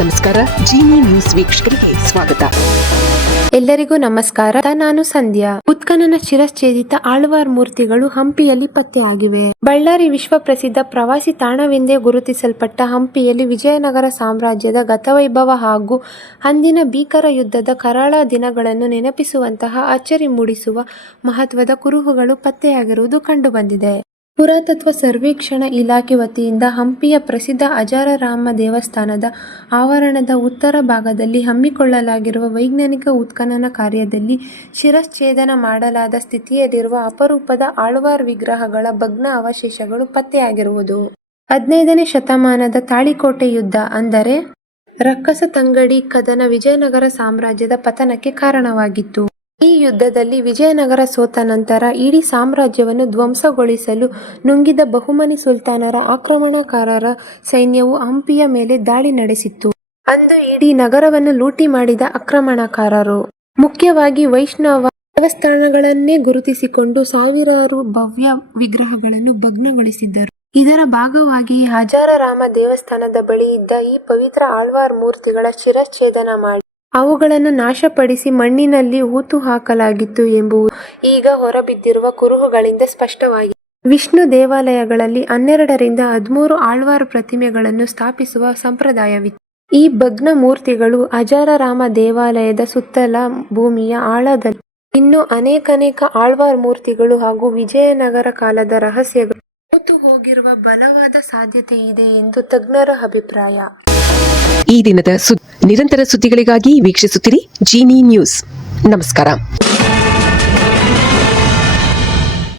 ನಮಸ್ಕಾರ. ಜೀನಿ ನ್ಯೂಸ್ ವೀಕ್ಷಕರಿಗೆ ಸ್ವಾಗತ. ಎಲ್ಲರಿಗೂ ನಮಸ್ಕಾರ. ನಾನು ಸಂಧ್ಯಾ. ಉತ್ಖನನ ಶಿರಶ್ಛೇದಿತ ಆಳ್ವಾರ್ ಮೂರ್ತಿಗಳು ಹಂಪಿಯಲ್ಲಿ ಪತ್ತೆಯಾಗಿವೆ. ಬಳ್ಳಾರಿ ವಿಶ್ವ ಪ್ರಸಿದ್ಧ ಪ್ರವಾಸಿ ತಾಣವೆಂದೇ ಗುರುತಿಸಲ್ಪಟ್ಟ ಹಂಪಿಯಲ್ಲಿ ವಿಜಯನಗರ ಸಾಮ್ರಾಜ್ಯದ ಗತವೈಭವ ಹಾಗೂ ಅಂದಿನ ಭೀಕರ ಯುದ್ಧದ ಕರಾಳ ದಿನಗಳನ್ನು ನೆನಪಿಸುವಂತಹ ಅಚ್ಚರಿ ಮೂಡಿಸುವ ಮಹತ್ವದ ಕುರುಹುಗಳು ಪತ್ತೆಯಾಗಿರುವುದು ಕಂಡುಬಂದಿದೆ. ಪುರಾತತ್ವ ಸರ್ವೇಕ್ಷಣಾ ಇಲಾಖೆ ವತಿಯಿಂದ ಹಂಪಿಯ ಪ್ರಸಿದ್ಧ ಅಜಾರರಾಮ ದೇವಸ್ಥಾನದ ಆವರಣದ ಉತ್ತರ ಭಾಗದಲ್ಲಿ ಹಮ್ಮಿಕೊಳ್ಳಲಾಗಿರುವ ವೈಜ್ಞಾನಿಕ ಉತ್ಖನನ ಕಾರ್ಯದಲ್ಲಿ ಶಿರಶ್ಛೇದನ ಮಾಡಲಾದ ಸ್ಥಿತಿಯಲ್ಲಿರುವ ಅಪರೂಪದ ಆಳ್ವಾರ್ ವಿಗ್ರಹಗಳ ಭಗ್ನ ಅವಶೇಷಗಳು ಪತ್ತೆಯಾಗಿರುವುದು 15ನೇ ಶತಮಾನದ ತಾಳಿಕೋಟೆ ಯುದ್ಧ ಅಂದರೆ ರಕ್ಕಸ ತಂಗಡಿ ಕದನ ವಿಜಯನಗರ ಸಾಮ್ರಾಜ್ಯದ ಪತನಕ್ಕೆ ಕಾರಣವಾಗಿತ್ತು. ಈ ಯುದ್ಧದಲ್ಲಿ ವಿಜಯನಗರ ಸೋತ ನಂತರ ಇಡೀ ಸಾಮ್ರಾಜ್ಯವನ್ನು ಧ್ವಂಸಗೊಳಿಸಲು ನುಂಗಿದ ಬಹುಮನಿ ಸುಲ್ತಾನರ ಆಕ್ರಮಣಕಾರರ ಸೈನ್ಯವು ಹಂಪಿಯ ಮೇಲೆ ದಾಳಿ ನಡೆಸಿತ್ತು. ಅಂದು ಇಡೀ ನಗರವನ್ನು ಲೂಟಿ ಮಾಡಿದ ಆಕ್ರಮಣಕಾರರು ಮುಖ್ಯವಾಗಿ ವೈಷ್ಣವ ದೇವಸ್ಥಾನಗಳನ್ನೇ ಗುರುತಿಸಿಕೊಂಡು ಸಾವಿರಾರು ಭವ್ಯ ವಿಗ್ರಹಗಳನ್ನು ಭಗ್ನಗೊಳಿಸಿದ್ದರು. ಇದರ ಭಾಗವಾಗಿ ಅಜಾರರಾಮ ದೇವಸ್ಥಾನದ ಬಳಿ ಇದ್ದ ಈ ಪವಿತ್ರ ಆಳ್ವಾರ್ ಮೂರ್ತಿಗಳ ಶಿರಶ್ಛೇದನ ಮಾಡಿ ಅವುಗಳನ್ನು ನಾಶಪಡಿಸಿ ಮಣ್ಣಿನಲ್ಲಿ ಹೂತು ಹಾಕಲಾಗಿತ್ತು ಎಂಬುದು ಈಗ ಹೊರಬಿದ್ದಿರುವ ಕುರುಹುಗಳಿಂದ ಸ್ಪಷ್ಟವಾಗಿದೆ. ವಿಷ್ಣು ದೇವಾಲಯಗಳಲ್ಲಿ 12ರಿಂದ 13 ಆಳ್ವಾರ್ ಪ್ರತಿಮೆಗಳನ್ನು ಸ್ಥಾಪಿಸುವ ಸಂಪ್ರದಾಯವಿತ್ತು. ಈ ಭಗ್ನ ಮೂರ್ತಿಗಳು ಅಜಾರರಾಮ ದೇವಾಲಯದ ಸುತ್ತಲ ಭೂಮಿಯ ಆಳದಲ್ಲಿ ಇನ್ನೂ ಅನೇಕ ಆಳ್ವಾರ್ ಮೂರ್ತಿಗಳು ಹಾಗೂ ವಿಜಯನಗರ ಕಾಲದ ರಹಸ್ಯಗಳು ಹೂತು ಹೋಗಿರುವ ಬಲವಾದ ಸಾಧ್ಯತೆ ಇದೆ ಎಂದು ತಜ್ಞರ ಅಭಿಪ್ರಾಯ. ಈ ದಿನದ ನಿರಂತರ ಸುದ್ದಿಗಳಿಗಾಗಿ ವೀಕ್ಷಿಸುತ್ತಿರಿ ಜೀನಿ ನ್ಯೂಸ್. ನಮಸ್ಕಾರ.